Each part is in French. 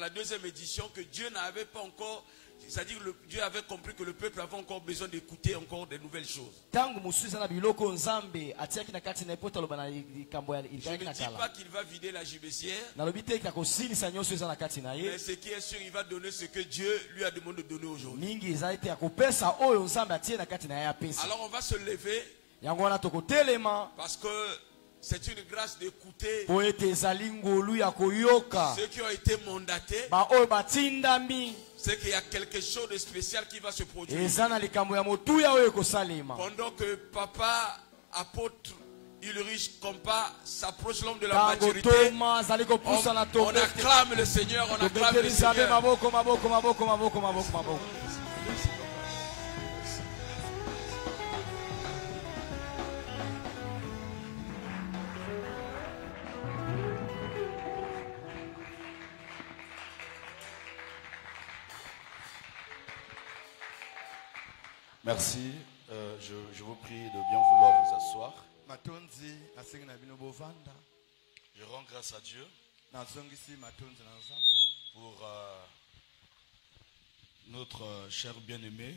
la deuxième édition que Dieu n'avait pas encore, c'est-à-dire que Dieu avait compris que le peuple avait encore besoin d'écouter encore des nouvelles choses. Je ne dis pas qu'il va vider la gibecière, mais ce qui est sûr, il va donner ce que Dieu lui a demandé de donner aujourd'hui. Alors on va se lever parce que c'est une grâce d'écouter ceux qui ont été mandatés. C'est qu'il y a quelque chose de spécial qui va se produire. Pendant que papa, apôtre Ulrich Kompa s'approche l'homme de la maturité, on acclame le Seigneur, on acclame le Seigneur. Merci. Je vous prie de bien vouloir vous asseoir. Je rends grâce à Dieu pour notre cher bien-aimé,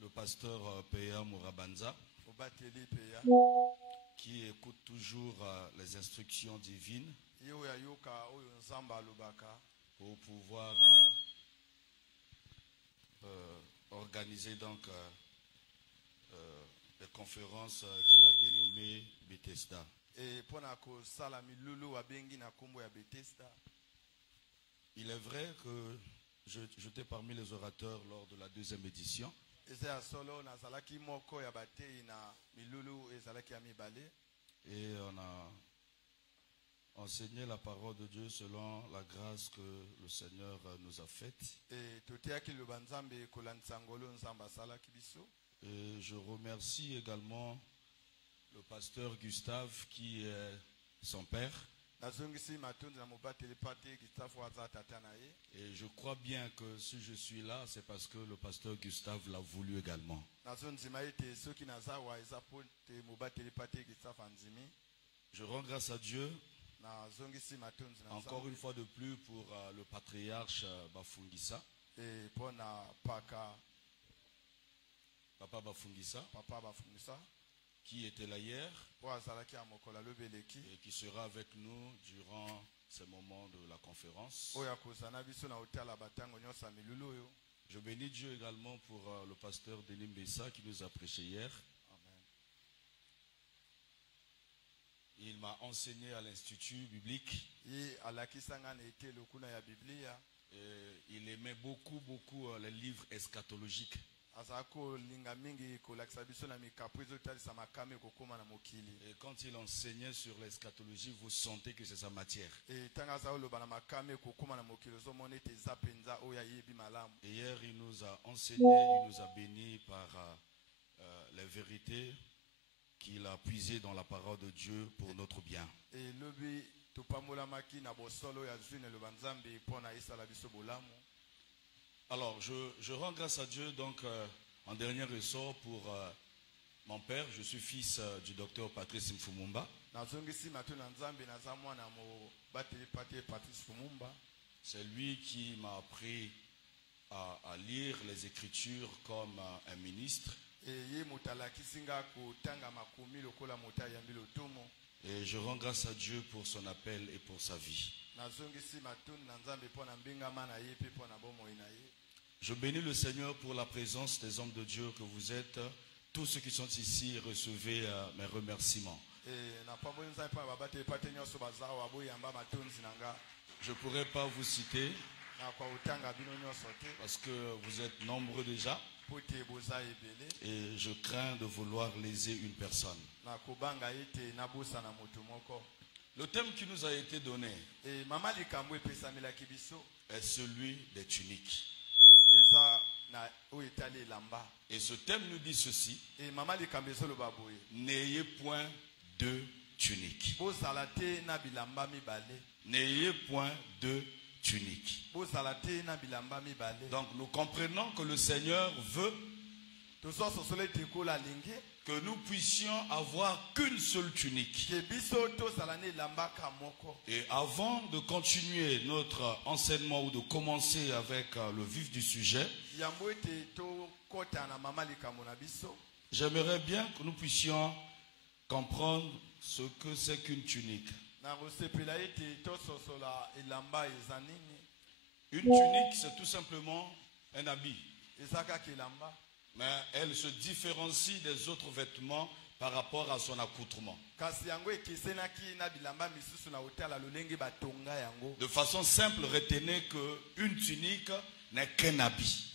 le pasteur P.A. Mourabanza, qui écoute toujours les instructions divines pour pouvoir organiser donc les conférences qu'il a dénommées Bethesda. Il est vrai que j'étais parmi les orateurs lors de la deuxième édition. Et on a enseigné la parole de Dieu selon la grâce que le Seigneur nous a faite. Et je remercie également le pasteur Gustave qui est son père. Et je crois bien que si je suis là, c'est parce que le pasteur Gustave l'a voulu également. Je rends grâce à Dieu encore une fois de plus pour le patriarche Bafungisa. Papa Bafungisa, qui était là hier et qui sera avec nous durant ces moments de la conférence. Je bénis Dieu également pour le pasteur Denis Mbessa qui nous a prêché hier. Il m'a enseigné à l'Institut biblique. Et il aimait beaucoup les livres eschatologiques. Et quand il enseignait sur l'eschatologie, vous sentez que c'est sa matière. Et hier, il nous a enseigné, il nous a bénis par les vérités qu'il a puisées dans la parole de Dieu pour notre bien. Alors, je rends grâce à Dieu donc en dernier ressort pour mon père. Je suis fils du docteur Patrice Mfumumba. C'est lui qui m'a appris à lire les Écritures comme un ministre. Et je rends grâce à Dieu pour son appel et pour sa vie. Je bénis le Seigneur pour la présence des hommes de Dieu que vous êtes. Tous ceux qui sont ici, recevez mes remerciements. Je ne pourrais pas vous citer parce que vous êtes nombreux déjà. Et je crains de vouloir léser une personne. Le thème qui nous a été donné est celui des tuniques. Et ce thème nous dit ceci: n'ayez point deux tuniques. N'ayez point deux tuniques. Donc nous comprenons que le Seigneur veut que nous puissions avoir qu'une seule tunique. Et avant de continuer notre enseignement ou de commencer avec le vif du sujet, j'aimerais bien que nous puissions comprendre ce que c'est qu'une tunique. Une tunique, c'est tout simplement un habit. Mais elle se différencie des autres vêtements par rapport à son accoutrement. De façon simple, retenez qu'une tunique n'est qu'un habit.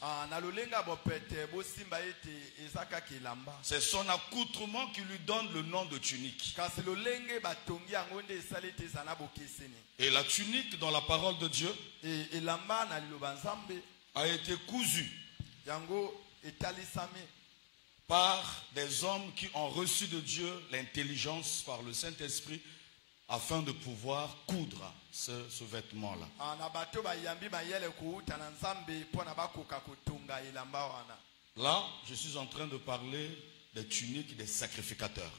C'est son accoutrement qui lui donne le nom de tunique. Et la tunique dans la parole de Dieu a été cousue par des hommes qui ont reçu de Dieu l'intelligence par le Saint-Esprit afin de pouvoir coudre ce vêtement-là. Là, je suis en train de parler des tuniques des sacrificateurs.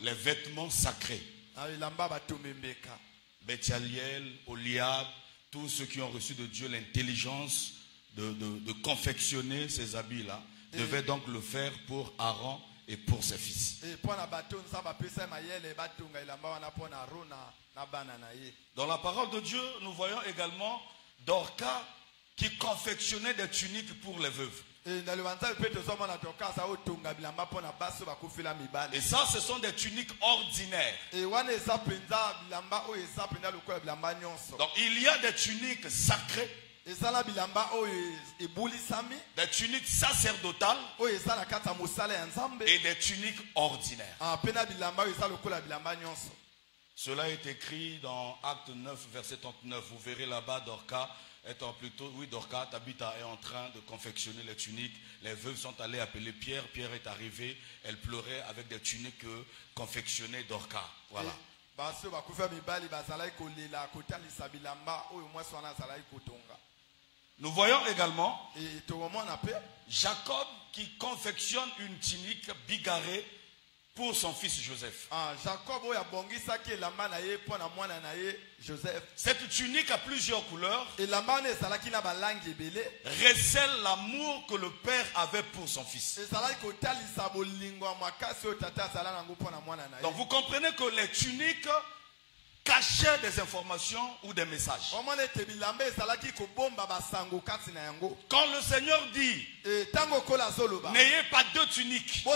Les vêtements sacrés. Béthaliel, Oliab, tous ceux qui ont reçu de Dieu l'intelligence de confectionner ces habits-là devaient donc le faire pour Aaron et pour ses fils. Dans la parole de Dieu, nous voyons également Dorcas qui confectionnait des tuniques pour les veuves. Et ça, ce sont des tuniques ordinaires. Donc il y a des tuniques sacrées, des tuniques sacerdotales et des tuniques ordinaires. Cela est écrit dans Acte 9, verset 39. Vous verrez là-bas Dorcas étant plutôt, oui, Dorcas, Tabitha est en train de confectionner les tuniques. Les veuves sont allées appeler Pierre. Pierre est arrivé. Elle pleurait avec des tuniques que confectionnait Dorcas. Voilà. Nous voyons également Jacob qui confectionne une tunique bigarrée pour son fils Joseph. Cette tunique a plusieurs couleurs. Recèle l'amour que le père avait pour son fils. Donc vous comprenez que les tuniques cachaient des informations ou des messages. Quand le Seigneur dit n'ayez pas deux tuniques,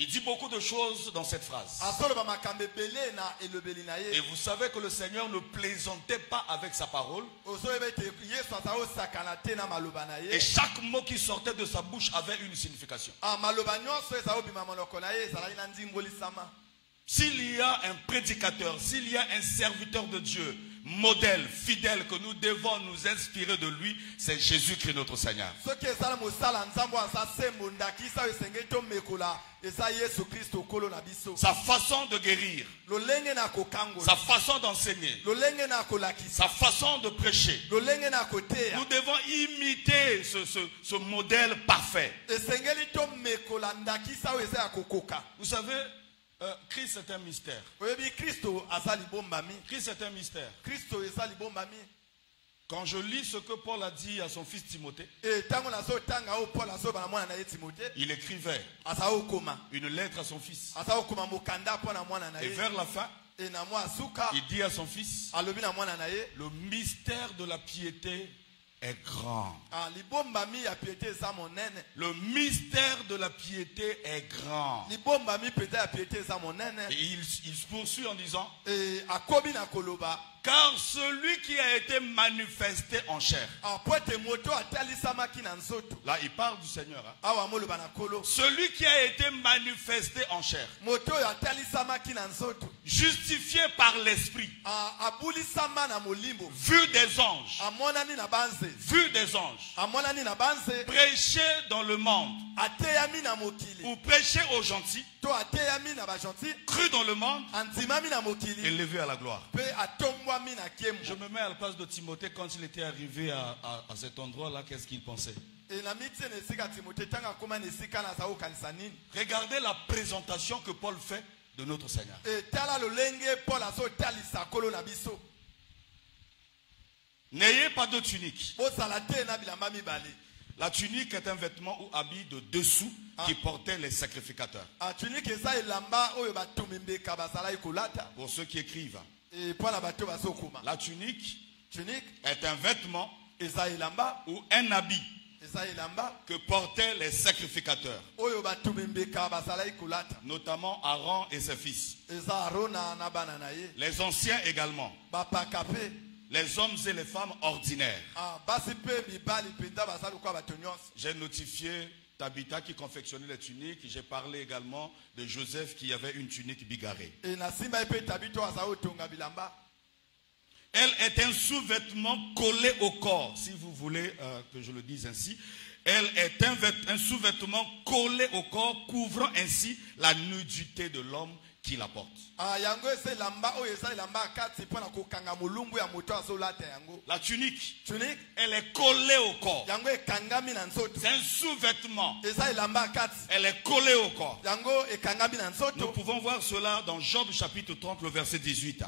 il dit beaucoup de choses dans cette phrase. Et vous savez que le Seigneur ne plaisantait pas avec sa parole. Et chaque mot qui sortait de sa bouche avait une signification. S'il y a un prédicateur, s'il y a un serviteur de Dieu, modèle, fidèle, que nous devons nous inspirer de lui, c'est Jésus-Christ notre Seigneur. Sa façon de guérir, sa façon d'enseigner, sa façon de prêcher. Nous devons imiter ce modèle parfait. Vous savez, Christ est un mystère. Christ est un mystère. Quand je lis ce que Paul a dit à son fils Timothée, il écrivait une lettre à son fils. Et vers la fin, il dit à son fils, le mystère de la piété est grand. Le mystère de la piété est grand. Et il poursuit en disant, car celui qui a été manifesté en chair. Là, il parle du Seigneur. Hein? Celui qui a été manifesté en chair. Justifié par l'esprit. Vu des anges. vu des anges, prêcher dans le monde, ou prêcher aux gentils, cru dans le monde, élevé à la gloire. Je me mets à la place de Timothée quand il était arrivé à cet endroit-là, qu'est-ce qu'il pensait? Regardez la présentation que Paul fait de notre Seigneur. N'ayez pas de tunique. La tunique est un vêtement ou habit de dessous qui portaient les sacrificateurs. Pour ceux qui écrivent, la tunique est un vêtement ou un habit que portaient les sacrificateurs, notamment Aaron et ses fils, les anciens également, les hommes et les femmes ordinaires. J'ai notifié Tabitha qui confectionnait les tuniques. J'ai parlé également de Joseph qui avait une tunique bigarrée. Elle est un sous-vêtement collé au corps, si vous voulez que je le dise ainsi. Elle est un sous-vêtement collé au corps, couvrant ainsi la nudité de l'homme qui la porte. La tunique, elle est collée au corps. C'est un sous-vêtement. Elle est collée au corps. Nous pouvons voir cela dans Job chapitre 30, le verset 18.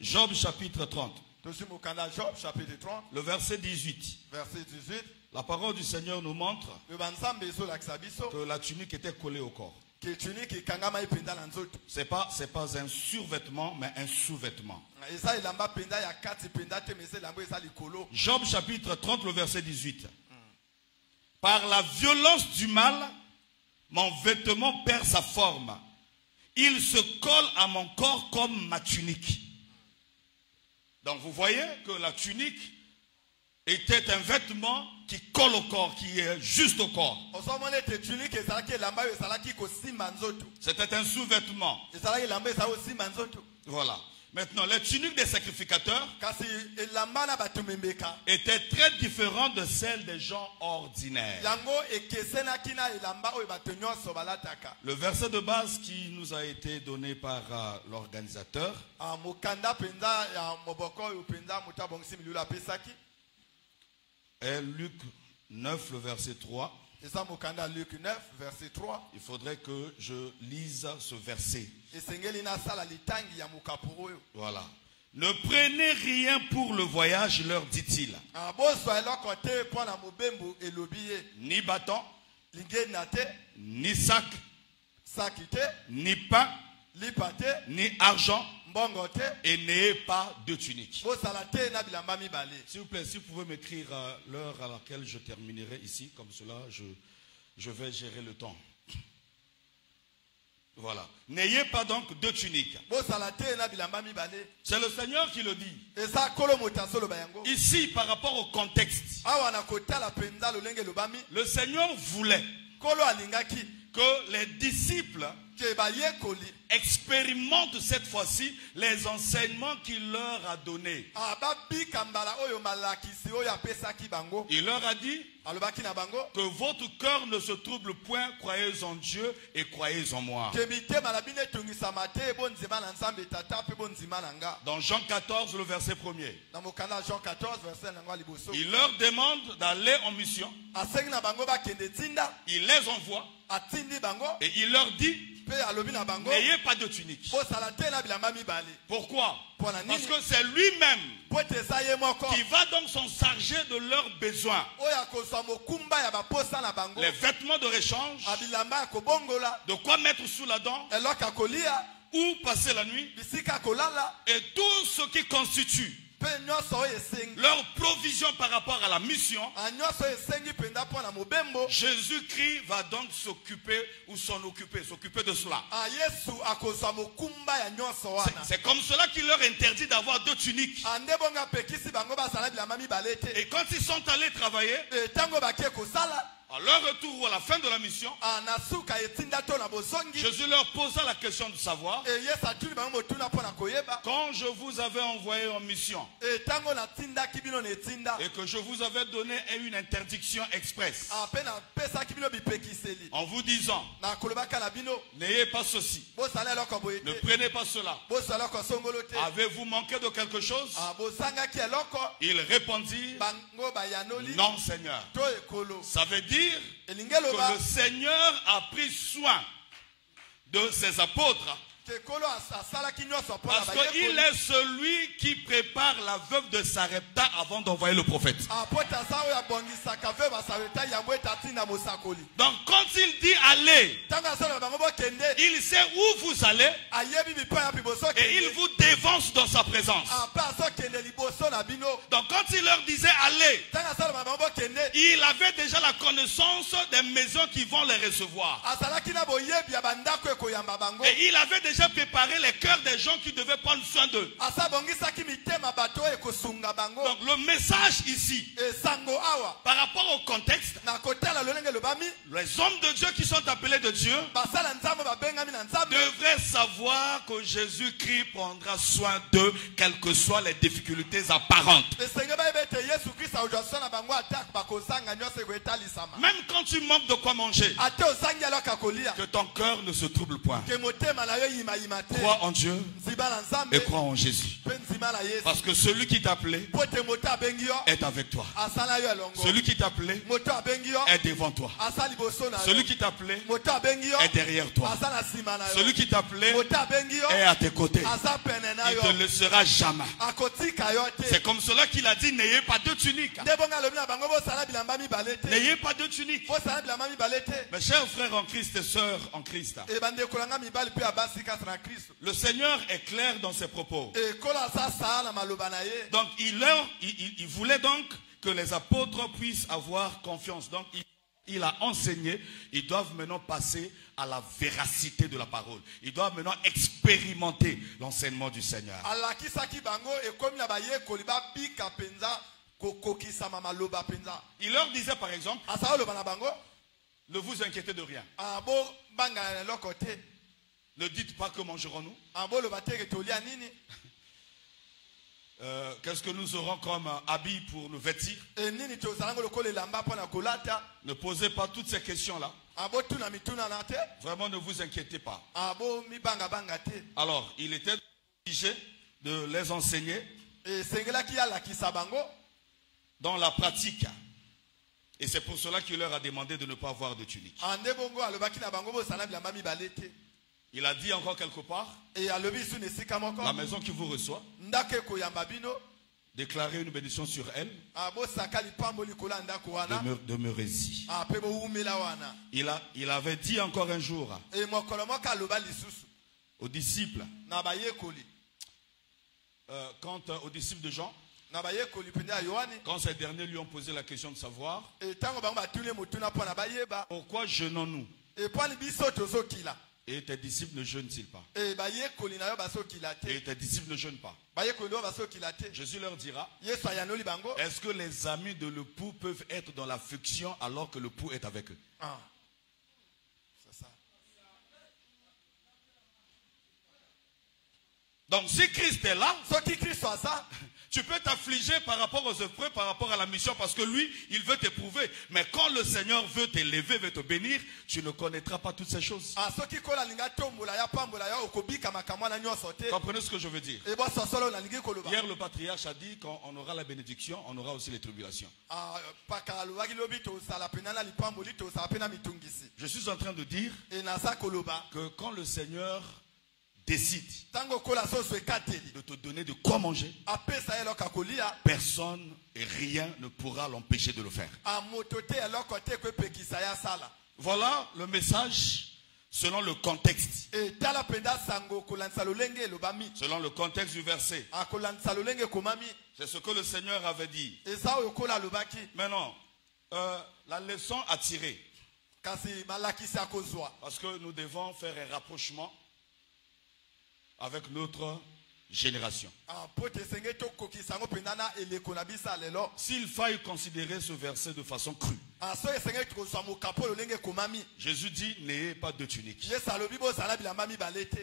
Job chapitre 30. Le verset 18. La parole du Seigneur nous montre que la tunique était collée au corps. Ce n'est pas un survêtement, mais un sous-vêtement. Job chapitre 30, le verset 18. Par la violence du mal, mon vêtement perd sa forme. Il se colle à mon corps comme ma tunique. Donc vous voyez que la tunique était un vêtement qui colle au corps, qui est juste au corps. C'était un sous-vêtement. Voilà. Maintenant, les tuniques des sacrificateurs étaient très différentes de celles des gens ordinaires. Le verset de base qui nous a été donné par l'organisateur est Luc 9, le verset 3. Il faudrait que je lise ce verset. Voilà. Ne prenez rien pour le voyage, leur dit-il. Ni bâton, ni sac, ni pain, ni argent, et n'ayez pas de tunique. S'il vous plaît, si vous pouvez m'écrire l'heure à laquelle je terminerai ici, comme cela, je vais gérer le temps. Voilà. N'ayez pas donc de tunique. C'est le Seigneur qui le dit. Ici, par rapport au contexte, le Seigneur voulait que les disciples expérimentent cette fois-ci les enseignements qu'il leur a donnés. Il leur a dit que votre cœur ne se trouble point, croyez en Dieu et croyez en moi. Dans Jean 14, le verset 1er, il leur demande d'aller en mission. Il les envoie et il leur dit: n'ayez pas de tunique. Pourquoi? Parce que c'est lui-même qui va donc s'en charger de leurs besoins. Les vêtements de rechange, de quoi mettre sous la dent, où passer la nuit, et tout ce qui constitue leur provision par rapport à la mission. Jésus-Christ va donc s'occuper de cela. C'est comme cela qu'il leur interdit d'avoir deux tuniques. Et quand ils sont allés travailler, À leur retour ou à la fin de la mission, Jésus leur posa la question de savoir, quand je vous avais envoyé en mission et que je vous avais donné une interdiction expresse en vous disant, n'ayez pas ceci, ne prenez pas cela, avez-vous manqué de quelque chose? Ils répondirent, non Seigneur. Ça veut dire que le Seigneur a pris soin de ses apôtres parce qu'il est celui qui prépare la veuve de Sarepta avant d'envoyer le prophète. Donc quand il dit allez, il sait où vous allez et il vous dévance dans sa présence. Donc quand il leur disait allez, il avait déjà la connaissance des maisons qui vont les recevoir. Et il avait déjà préparé les cœurs des gens qui devaient prendre soin d'eux. Donc le message ici, par rapport au contexte, les hommes de Dieu qui sont appelés de Dieu devraient savoir que Jésus-Christ prendra soin d'eux, quelles que soient les difficultés apparentes. Même quand tu manques de quoi manger, que ton cœur ne se trouble point. Crois en Dieu et crois en Jésus. Parce que celui qui t'a appelé est avec toi. Celui qui t'a appelé est devant toi. Celui qui t'a appelé est derrière toi. Celui qui t'a appelé est à tes côtés. Il ne te laissera jamais. C'est comme cela qu'il a dit, n'ayez pas de tunique. N'ayez pas de tunique. Mes chers frères en Christ et sœurs en Christ, le Seigneur est clair dans ses propos. Donc il voulait donc que les apôtres puissent avoir confiance. Donc il a enseigné, ils doivent maintenant passer à la véracité de la parole. Ils doivent maintenant expérimenter l'enseignement du Seigneur. Il leur disait par exemple, ne vous inquiétez de rien. Ne dites pas que mangerons-nous. Qu'est-ce que nous aurons comme habit pour nous vêtir? Ne posez pas toutes ces questions-là. Vraiment, ne vous inquiétez pas. Alors, il était obligé de les enseigner dans la pratique. Et c'est pour cela qu'il leur a demandé de ne pas avoir de tunique. Il a dit encore quelque part, la maison qui vous reçoit, déclarez une bénédiction sur elle, demeurez-y. Il avait dit encore un jour aux disciples, aux disciples de Jean, quand ces derniers lui ont posé la question de savoir pourquoi jeûnons-nous et tes disciples ne jeûnent-ils pas? Et tes disciples ne jeûnent pas. Jésus leur dira, est-ce que les amis de l'époux peuvent être dans l'affliction alors que l'époux est avec eux? C'est ça. Donc si Christ est là, tu peux t'affliger par rapport aux épreuves, par rapport à la mission, parce que lui, il veut t'éprouver. Mais quand le Seigneur veut t'élever, veut te bénir, tu ne connaîtras pas toutes ces choses. Comprenez ce que je veux dire? Hier, le patriarche a dit qu'on aura la bénédiction, on aura aussi les tribulations. Je suis en train de dire que quand le Seigneur décide de te donner de quoi manger, personne et rien ne pourra l'empêcher de le faire. Voilà le message selon le contexte. Selon le contexte du verset. C'est ce que le Seigneur avait dit. Maintenant, la leçon à tirer, parce que nous devons faire un rapprochement avec notre génération. S'il faille considérer ce verset de façon crue, Jésus dit, n'ayez pas de tunique.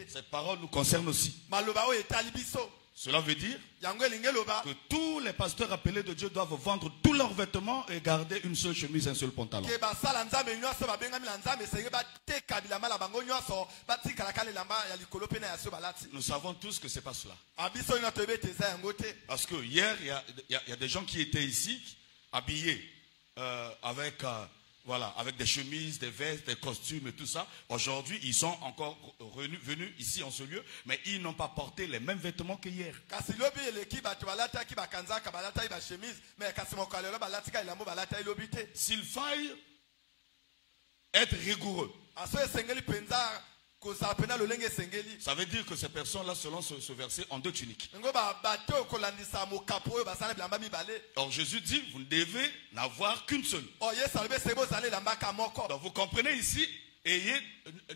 Cette parole nous concerne aussi. Cela veut dire que tous les pasteurs appelés de Dieu doivent vendre tous leurs vêtements et garder une seule chemise, un seul pantalon. Nous savons tous que ce n'est pas cela. Parce que hier, il y a des gens qui étaient ici, habillés avec des chemises, des vestes, des costumes et tout ça. Aujourd'hui, ils sont encore venus ici en ce lieu, mais ils n'ont pas porté les mêmes vêtements que hier. S'il faille être rigoureux, ça veut dire que ces personnes-là, selon ce verset, ont deux tuniques. Or Jésus dit, vous ne devez n'avoir qu'une seule. Donc vous comprenez ici,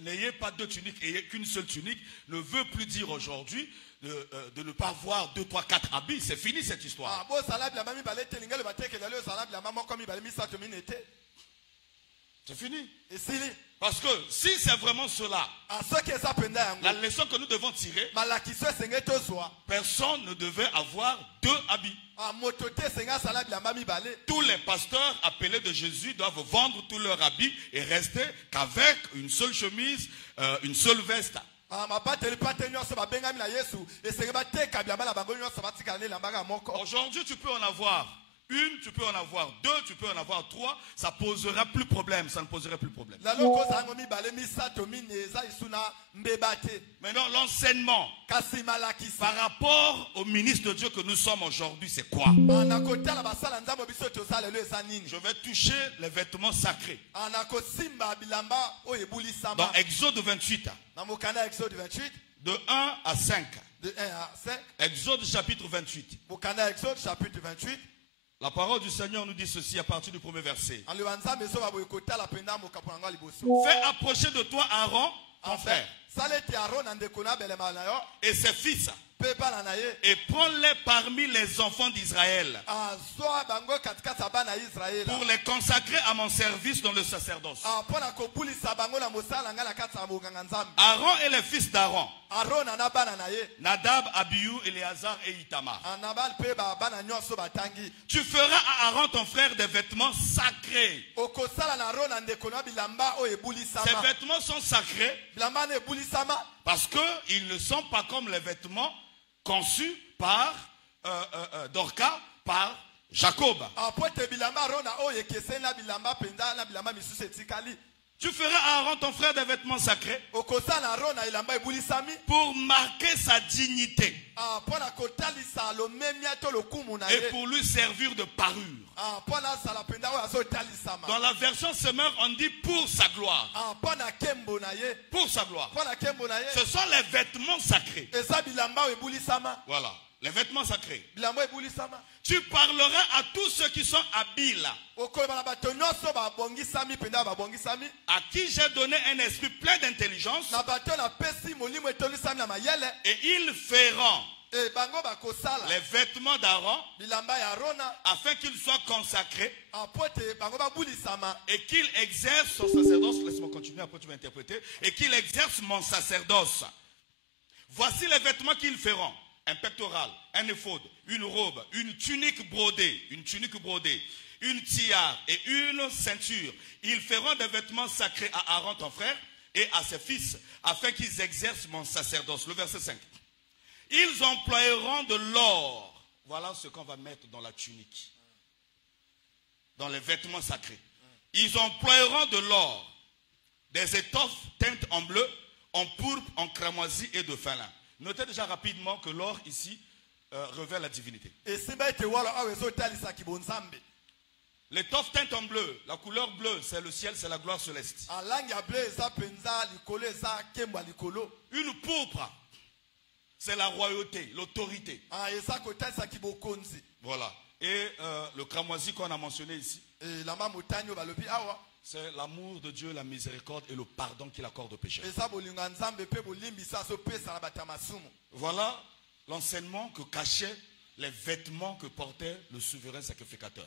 n'ayez pas deux tuniques, ayez qu'une seule tunique, ne veut plus dire aujourd'hui de ne pas avoir 2, 3, 4 habits. C'est fini cette histoire. C'est fini. Parce que si c'est vraiment cela, la leçon que nous devons tirer, personne ne devait avoir 2 habits. Tous les pasteurs appelés de Jésus doivent vendre tous leurs habits et rester qu'avec une seule chemise, une seule veste. Aujourd'hui, tu peux en avoir une, tu peux en avoir 2, tu peux en avoir 3, ça posera plus problème, ça ne poserait plus problème. Maintenant, l'enseignement par rapport au ministre de Dieu que nous sommes aujourd'hui, c'est quoi? Je vais toucher les vêtements sacrés. Dans Exode 28, de 1 à 5. Exode chapitre 28. La parole du Seigneur nous dit ceci à partir du premier verset. Fais approcher de toi Aaron, ton frère, et ses fils, et prends-les parmi les enfants d'Israël pour les consacrer à mon service dans le sacerdoce. Aaron et les fils d'Aaron, Nadab, Abihu, Éléazar et Itamar. Tu feras à Aaron ton frère des vêtements sacrés. Ces vêtements sont sacrés parce qu'ils ne sont pas comme les vêtements conçus par Dorca, par Jacob. Tu feras à Aaron ton frère des vêtements sacrés pour marquer sa dignité et pour lui servir de parure. Dans la version Semeur, on dit pour sa gloire. Pour sa gloire. Ce sont les vêtements sacrés. Voilà. Les vêtements sacrés. Tu parleras à tous ceux qui sont habiles, à qui j'ai donné un esprit plein d'intelligence, et ils feront les vêtements d'Aaron afin qu'ils soient consacrés et qu'il exerce son sacerdoce. Laisse-moi continuer, après tu vas interpréter. Et qu'il exerce mon sacerdoce. Voici les vêtements qu'ils feront: un pectoral, un éphod, une robe, une tunique brodée, une tiare et une ceinture. Ils feront des vêtements sacrés à Aaron ton frère et à ses fils afin qu'ils exercent mon sacerdoce. Le verset 5. Ils emploieront de l'or. Voilà ce qu'on va mettre dans la tunique, dans les vêtements sacrés. Ils emploieront de l'or, des étoffes teintes en bleu, en pourpre, en cramoisi et de fin lin. Notez déjà rapidement que l'or ici revêt la divinité. L'étoffe teinte en bleu, la couleur bleue, c'est le ciel, c'est la gloire céleste. Une pourpre, c'est la royauté, l'autorité. Voilà. Et le cramoisi qu'on a mentionné ici, c'est l'amour de Dieu, la miséricorde et le pardon qu'il accorde aux pécheurs. Voilà l'enseignement que cachait les vêtements que portait le souverain sacrificateur.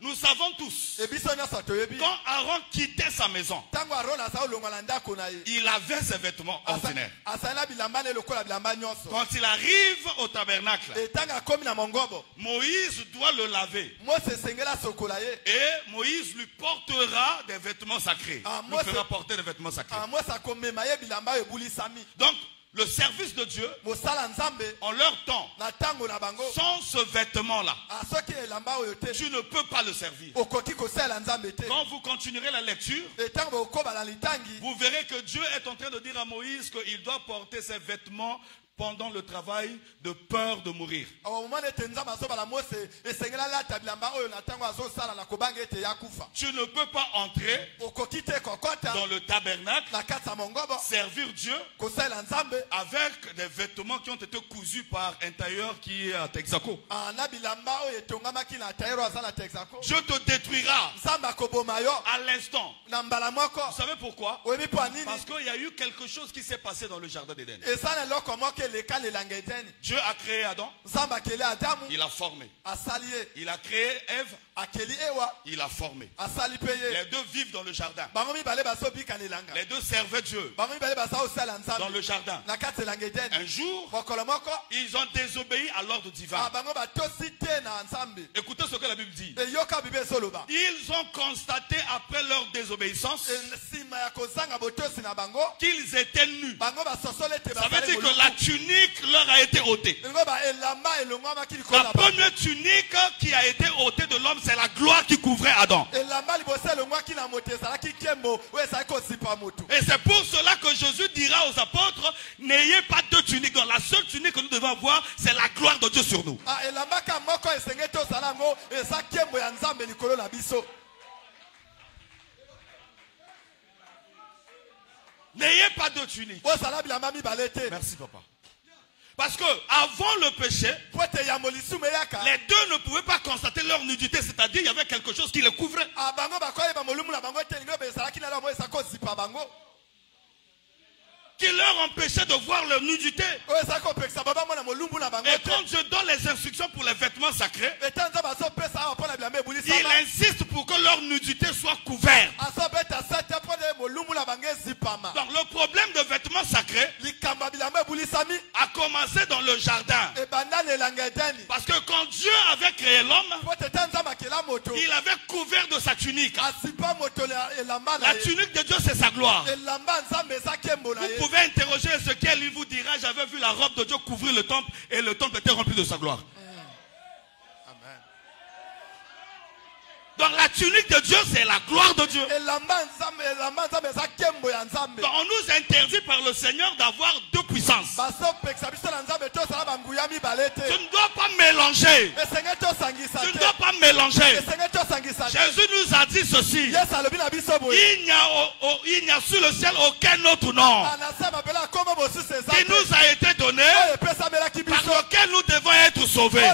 Nous savons tous, quand Aaron quittait sa maison, il avait ses vêtements ordinaires. Quand il arrive au tabernacle, Moïse doit le laver. Et Moïse lui portera des vêtements sacrés. Il fera porter des vêtements sacrés. Donc, le service de Dieu, en leur temps, sans ce vêtement-là, tu ne peux pas le servir. Quand vous continuerez la lecture, vous verrez que Dieu est en train de dire à Moïse qu'il doit porter ses vêtements pendant le travail de peur de mourir. Tu ne peux pas entrer dans le tabernacle, servir Dieu avec des vêtements qui ont été cousus par un tailleur qui est à Texaco. Dieu te détruira à l'instant. Vous savez pourquoi? Parce qu'il y a eu quelque chose qui s'est passé dans le jardin d'Éden. Dieu a créé Adam. Il a formé. Il a créé Ève. Il a formé. Les deux vivent dans le jardin. Les deux servaient Dieu dans le jardin. Un jour, ils ont désobéi à l'ordre divin. Écoutez ce que la Bible dit. Ils ont constaté après leur désobéissance qu'ils étaient nus. Ça veut dire que la tunique leur a été ôtée. La première tunique qui a été ôtée de l'homme, c'est la gloire qui couvrait Adam. Et c'est pour cela que Jésus dira aux apôtres, n'ayez pas deux tuniques. Donc la seule tunique que nous devons avoir, c'est la gloire de Dieu sur nous. N'ayez pas de tunique. Merci papa. Parce que avant le péché, les deux ne pouvaient pas constater leur nudité, c'est-à-dire il y avait quelque chose qui les couvrait. Qui leur empêchait de voir leur nudité. Et quand Dieu donne les instructions pour les vêtements sacrés, il insiste pour que leur nudité soit couverte. Donc le problème de vêtements sacrés a commencé dans le jardin. Parce que quand Dieu avait créé l'homme, il avait couvert de sa tunique. La tunique de Dieu, c'est sa gloire. Vous pouvez interroger Ézéchiel, il vous dira, j'avais vu la robe de Dieu couvrir le temple et le temple était rempli de sa gloire. Donc la tunique de Dieu, c'est la gloire de Dieu. Donc on nous interdit par le Seigneur d'avoir deux puissances. Tu ne dois pas mélanger. Tu ne dois pas mélanger. Jésus nous a dit ceci. Il n'y a sous le ciel aucun autre nom qui nous a été donné par lequel nous devons être sauvés.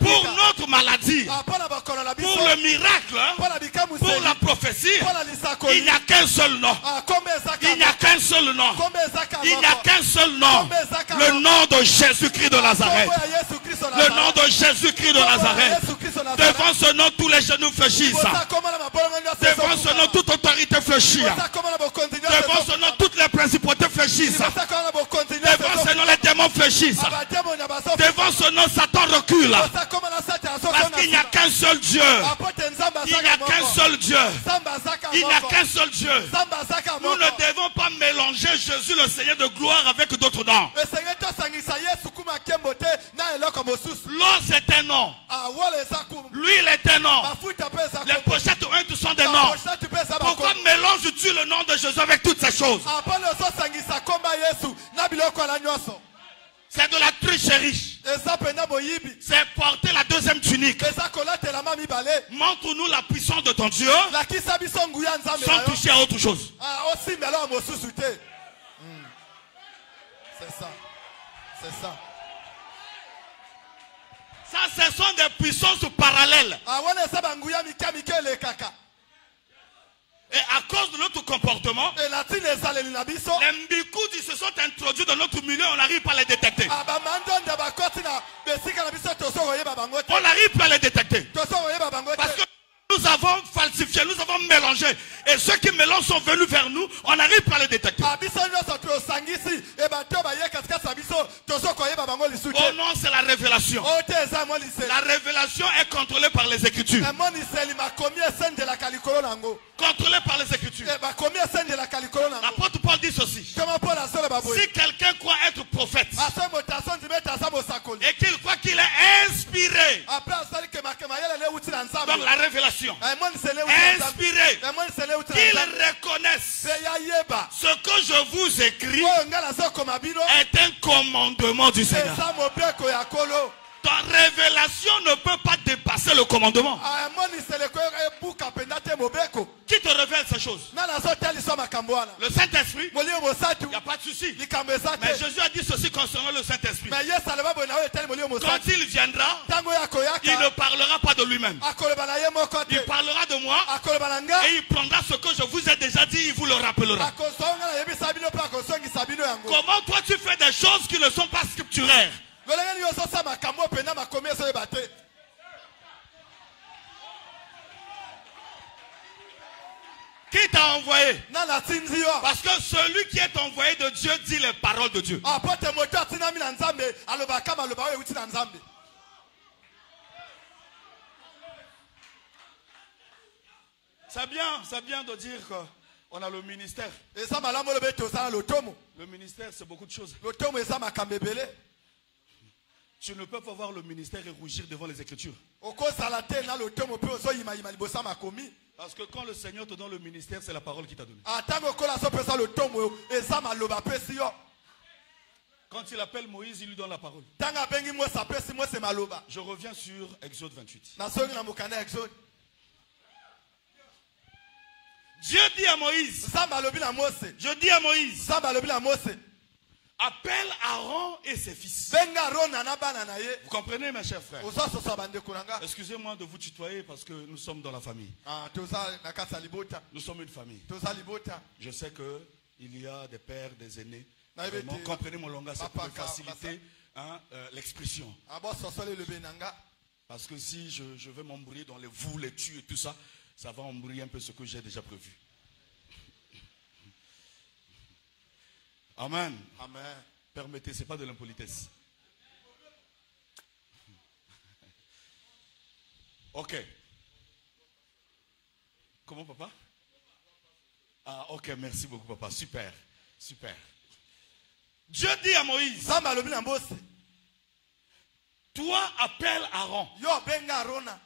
Pour notre maladie, pour le miracle, pour la prophétie, il n'y a qu'un seul nom. Il n'y a qu'un seul nom. Il n'y a qu'un seul nom. Le nom de Jésus-Christ de Nazareth. Le nom de Jésus-Christ de Nazareth. Devant ce nom, tous les genoux fléchissent. Devant ce nom, toute autorité fléchit. Devant ce nom, toutes les principautés fléchissent. Devant ce nom, les démons fléchissent. Devant ce nom, Satan recule. Parce qu'il n'y a qu'un seul Dieu. Il n'y a qu'un seul Dieu. Il n'y a qu'un seul Dieu. Nous ne devons pas mélanger Jésus le Seigneur de gloire avec d'autres noms. L'eau c'est un nom. L'huile est un nom. Les pochettes ointes sont des noms. Pourquoi mélanges-tu le nom de Jésus avec toutes ces choses? C'est de la tricherie. C'est porter la deuxième tunique. Montre-nous la puissance de ton Dieu sans toucher à autre chose. C'est ça. C'est ça. Ça, ce sont des puissances parallèles. Et à cause de notre comportement, Et la tine ezaleli na biso. les mbikoudi se sont introduits dans notre milieu, on n'arrive pas à les détecter. Abamandonda bakoti na besika na biso toso koyeba bango te. On n'arrive pas à les détecter. Toso koyeba bango te. Parce que nous avons falsifié, nous avons mélangé. Et ceux qui mélangent sont venus vers nous, on n'arrive pas à les détecter. Abiso nyoso tosangisi e bato ba ye kaskasa biso toso koyeba bango lisuki. Oh non, c'est la révélation. O te eza mo liseli. La révélation est contrôlée par les Écritures. E mo liseli makomi esende la kalikolo nango. Contrôlée par les Écritures. E makomi esende la kalikolo nango. L'apôtre Paul dit ceci. Comment Paul a solo baboy. Si quelqu'un croit être prophète Asa motason dimeta asa mosakoli. et qu'il croit qu'il est inspiré, Après asali ke makema yele le uti na nzambe. donc la révélation, E mo liseli uti na nzambe. inspiré, E mo liseli uti na qu'il nzambe. reconnaisse Se ya yeba. ce que je vous écris Oyo ngala so koma bino. est un commandement du Seigneur. Esa mobeko ya kolo. Ta révélation ne peut pas dépasser le commandement. A mo liseli ko e buka pendate mobeko. Qui te révèle ces choses? Na la so teli so makambo wana. Le Saint-Esprit. Molio mosatu. Il n'y a pas de souci. Likambo esate. Mais Jésus a dit ceci concernant le Saint-Esprit. Mais yes aleba bona oyo teli molio Quand mosatu. il viendra, Tango ya koyaka. il ne parlera pas de lui-même. Akoloba na ye moko Il te. parlera de moi Akoloba na nga. et il prendra ce que je vous ai déjà dit, il vous le rappellera. Akosonga na yebisa bino pa akosongisa bino yango. Comment toi tu fais des choses qui ne sont pas scripturaires? Lolenge ni yoso sa makambo pena makomi eso yeba te. Qui t'a envoyé? Na la tinzi yo. Parce que celui qui est envoyé de Dieu dit les paroles de Dieu. Apote moto atina mi na nzambe aloba kama aloba oyo uti na nzambe. C'est bien de dire qu'on a le ministère. Eza malamu lobe toza lotomo. Le ministère, c'est beaucoup de choses. Lotomo eza makambo ebele. Tu ne peux pas voir le ministère et rougir devant les Écritures. Oko salate na lotomo pe ozo yima yima libosa makomi. Parce que quand le Seigneur te donne le ministère, c'est la parole qu'il t'a donné. Atango kola so pesa lotomo eza maloba pesi yo. Quand il appelle Moïse, il lui donne la parole. Tanga bengi mo sa pesi mo se maloba. Je reviens sur Exode 28. Na songi na mokana exode. Dieu dit à Moïse, Samba lobi na Mose. je dis à Moïse, Samba lobi na Mose. appelle Aaron et ses fils. Benga rona na bana na ye. Vous comprenez, mes chers frères? Ozo so sa bande kuranga. Excusez-moi de vous tutoyer parce que nous sommes dans la famille. Ah toza na kasa libota. Nous sommes une famille. Toza libota. Je sais qu'il y a des pères, des aînés. Na Vraiment, ebete. comprenez mon langage, c'est pour Papa, faciliter l'expression. Abo sosole le benanga. Parce que si je vais m'embrouiller dans les vous, les tu et tout ça, ça va embrouiller un peu ce que j'ai déjà prévu. Amen. Amen. Permettez, ce n'est pas de l'impolitesse. Ok. Comment, papa? Ah, ok, merci beaucoup, papa. Super, super. Dieu dit à Moïse, Samba lobi na Mose. toi appelle Aaron. Yo benga rona.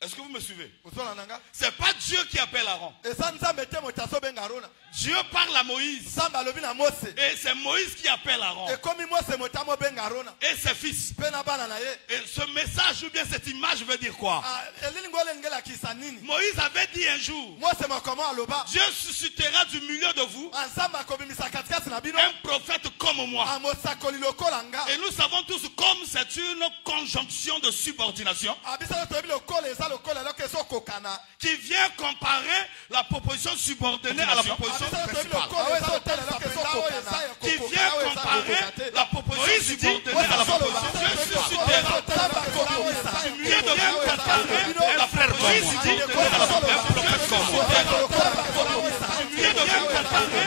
Est-ce que vous me suivez? Ozo nanga. C'est pas Dieu qui appelle Aaron. Esa nzambe te motaso benga rona. Dieu parle à Moïse. Samba lobi na Mose. Et c'est Moïse qui appelle Aaron. E komi Mose motamo benga rona. Et ses fils. Pena bana na ye. Et ce message ou bien cette image veut dire quoi? Ah elini ngole ngela kisa nini? Moïse avait dit un jour, Mose makomo aloba. Dieu suscitera du milieu de vous Ansamba kobimisa katikati na bino. un prophète comme moi. Amosakoli lokola nga. Et nous savons tous comme c'est une conjonction de subordination Abisa tobi lokola eza lokola lokeso kokana. qui vient comparer la proposition subordonnée à la proposition principale. Qui vient comparer la proposition subordonnée à la proposition. Dieu suscitera du milieu de vous comparer la frère Moïse dit un prophète comme moi. Du milieu de vous comparer